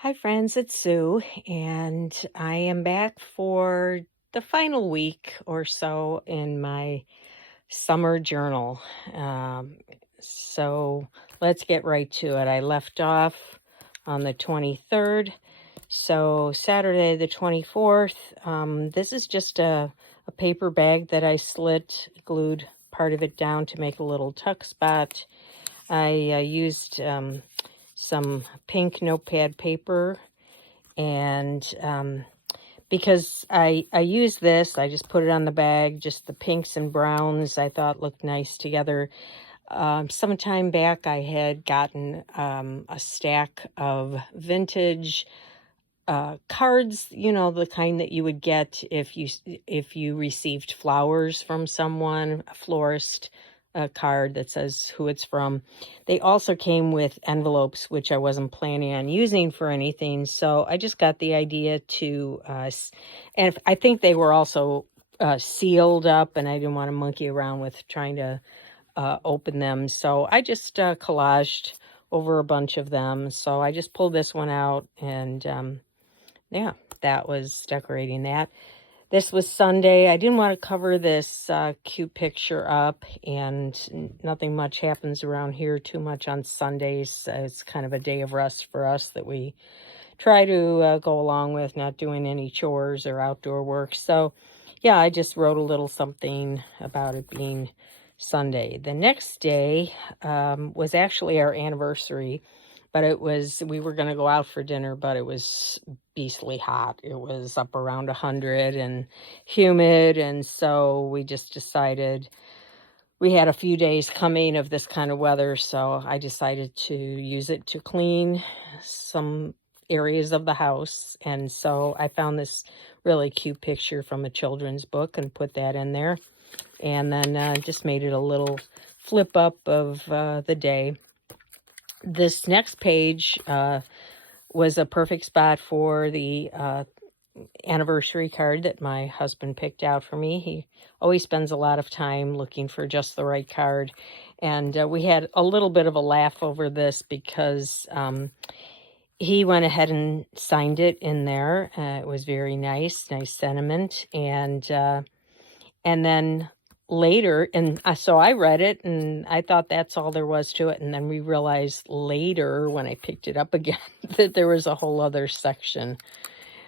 Hi, friends, it's Sue, and I am back for the final week or so in my summer journal. Um, so let's get right to it. I left off on the 23rd, so Saturday the 24th. This is just a paper bag that I slit, glued part of it down to make a little tuck spot. I used some pink notepad paper and because I use this, I just put it on the bag, just the pinks and browns I thought looked nice together. Some time back, I had gotten a stack of vintage cards, the kind that you would get if you received flowers from someone, a florist, a card that says who it's from. They also came with envelopes, which I wasn't planning on using for anything. So I just got the idea to, and I think they were also sealed up, and I didn't want to monkey around with trying to open them. So I just collaged over a bunch of them. So I just pulled this one out and yeah, that was decorating that. This was Sunday. I didn't want to cover this cute picture up, and nothing much happens around here too much on Sundays. It's kind of a day of rest for us that we try to go along with, not doing any chores or outdoor work. So, yeah, I just wrote a little something about it being Sunday. The next day was actually our anniversary, but we were going to go out for dinner, but it was beastly hot. It was up around 100 and humid. And so we just decided we had a few days coming of this kind of weather. So I decided to use it to clean some areas of the house. And so I found this really cute picture from a children's book and put that in there. And then just made it a little flip up of the day. This next page was a perfect spot for the anniversary card that my husband picked out for me. He always spends a lot of time looking for just the right card. And we had a little bit of a laugh over this because he went ahead and signed it in there. It was very nice sentiment. And then later, and so I read it and I thought that's all there was to it. And then we realized later when I picked it up again that there was a whole other section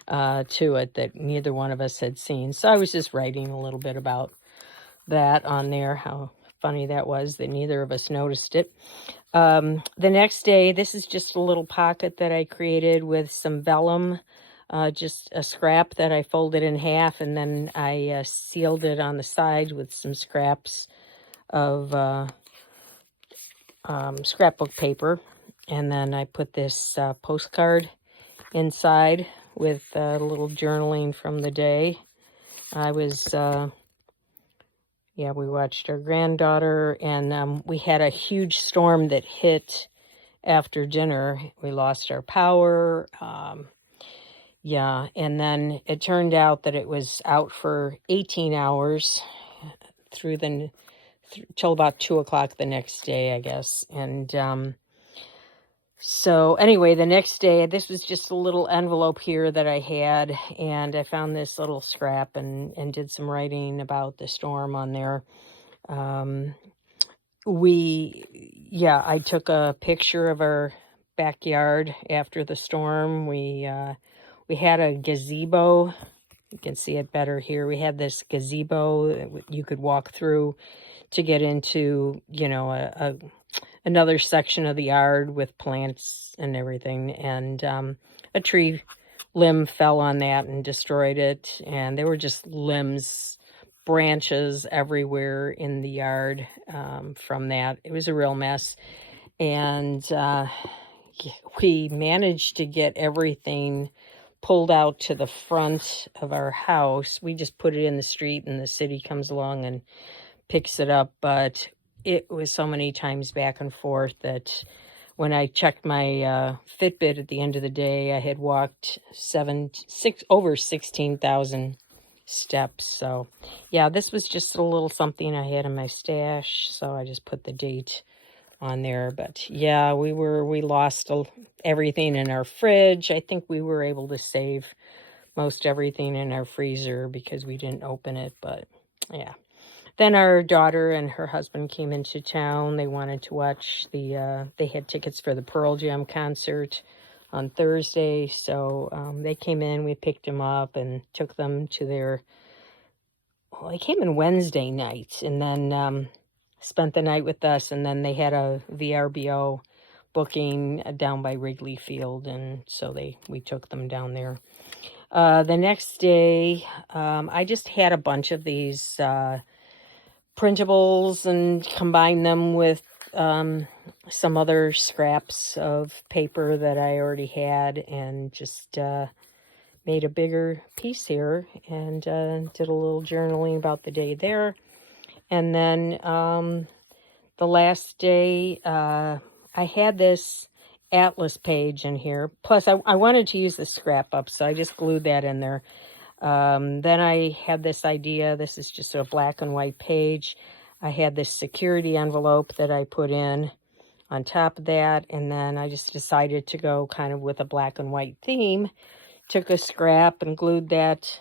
to it that neither one of us had seen. So I was just writing a little bit about that on there, how funny that was that neither of us noticed it. The next day, this is just a little pocket that I created with some vellum, just a scrap that I folded in half, and then I sealed it on the side with some scraps of scrapbook paper. And then I put this postcard inside with a little journaling from the day. I was, we watched our granddaughter, and we had a huge storm that hit after dinner. We lost our power. And then it turned out that it was out for 18 hours till about 2 o'clock the next day, I guess. And so anyway, the next day, this was just a little envelope here that I had, and I found this little scrap and did some writing about the storm on there. I took a picture of our backyard after the storm. We had a gazebo. You can see it better here. We had this gazebo that you could walk through to get into, another section of the yard with plants and everything. And a tree limb fell on that and destroyed it. And there were just limbs, branches everywhere in the yard from that. It was a real mess. And we managed to get everything pulled out to the front of our house. We just put it in the street and the city comes along and picks it up. But it was so many times back and forth that when I checked my Fitbit at the end of the day, I had walked over 16,000 steps. So yeah, this was just a little something I had in my stash. So I just put the date on there. But yeah, we lost everything in our fridge. I think we were able to save most everything in our freezer because we didn't open it. But yeah. Then our daughter and her husband came into town. They wanted to watch they had tickets for the Pearl Jam concert on Thursday. So they came in, we picked them up and took them to well, they came in Wednesday night and then spent the night with us. And then they had a VRBO booking down by Wrigley Field. And so we took them down there. The next day, I just had a bunch of these printables and combined them with some other scraps of paper that I already had and just made a bigger piece here and did a little journaling about the day there. And then the last day, I had this atlas page in here. Plus, I wanted to use the scrap up, so I just glued that in there. Then I had this idea. This is just a black and white page. I had this security envelope that I put in on top of that. And then I just decided to go kind of with a black and white theme. Took a scrap and glued that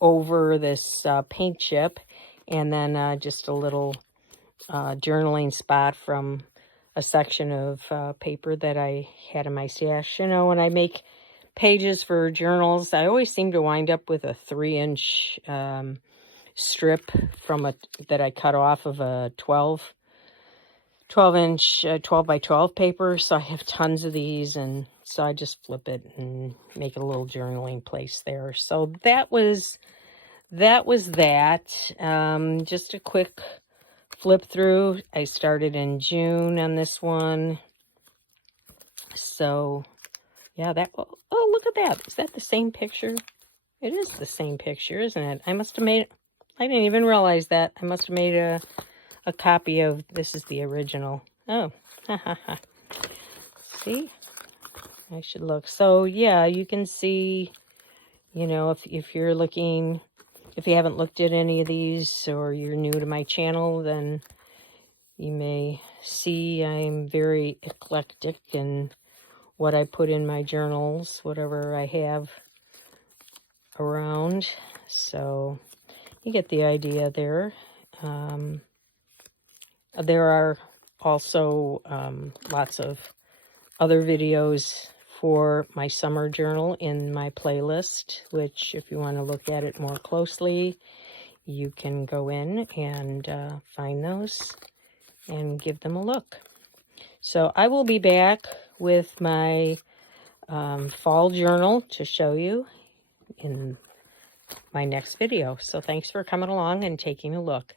over this paint chip. And then just a little journaling spot from a section of paper that I had in my stash. You know, when I make pages for journals, I always seem to wind up with a 3-inch strip that I cut off of a 12-inch 12 by 12 paper. So I have tons of these, and so I just flip it and make a little journaling place there. So that was that. Just a quick flip through. I started in June on this one. So yeah, oh, look at that. Is that the same picture? It is the same picture, isn't it? I didn't even realize that. I must have made a copy of, this is the original. Oh, see? I should look. So yeah, you can see, you know, if you're looking, if you haven't looked at any of these or you're new to my channel, then you may see I'm very eclectic in what I put in my journals, whatever I have around. So you get the idea there. There are also lots of other videos for my summer journal in my playlist, which if you want to look at it more closely, you can go in and find those and give them a look. So I will be back with my fall journal to show you in my next video. So thanks for coming along and taking a look.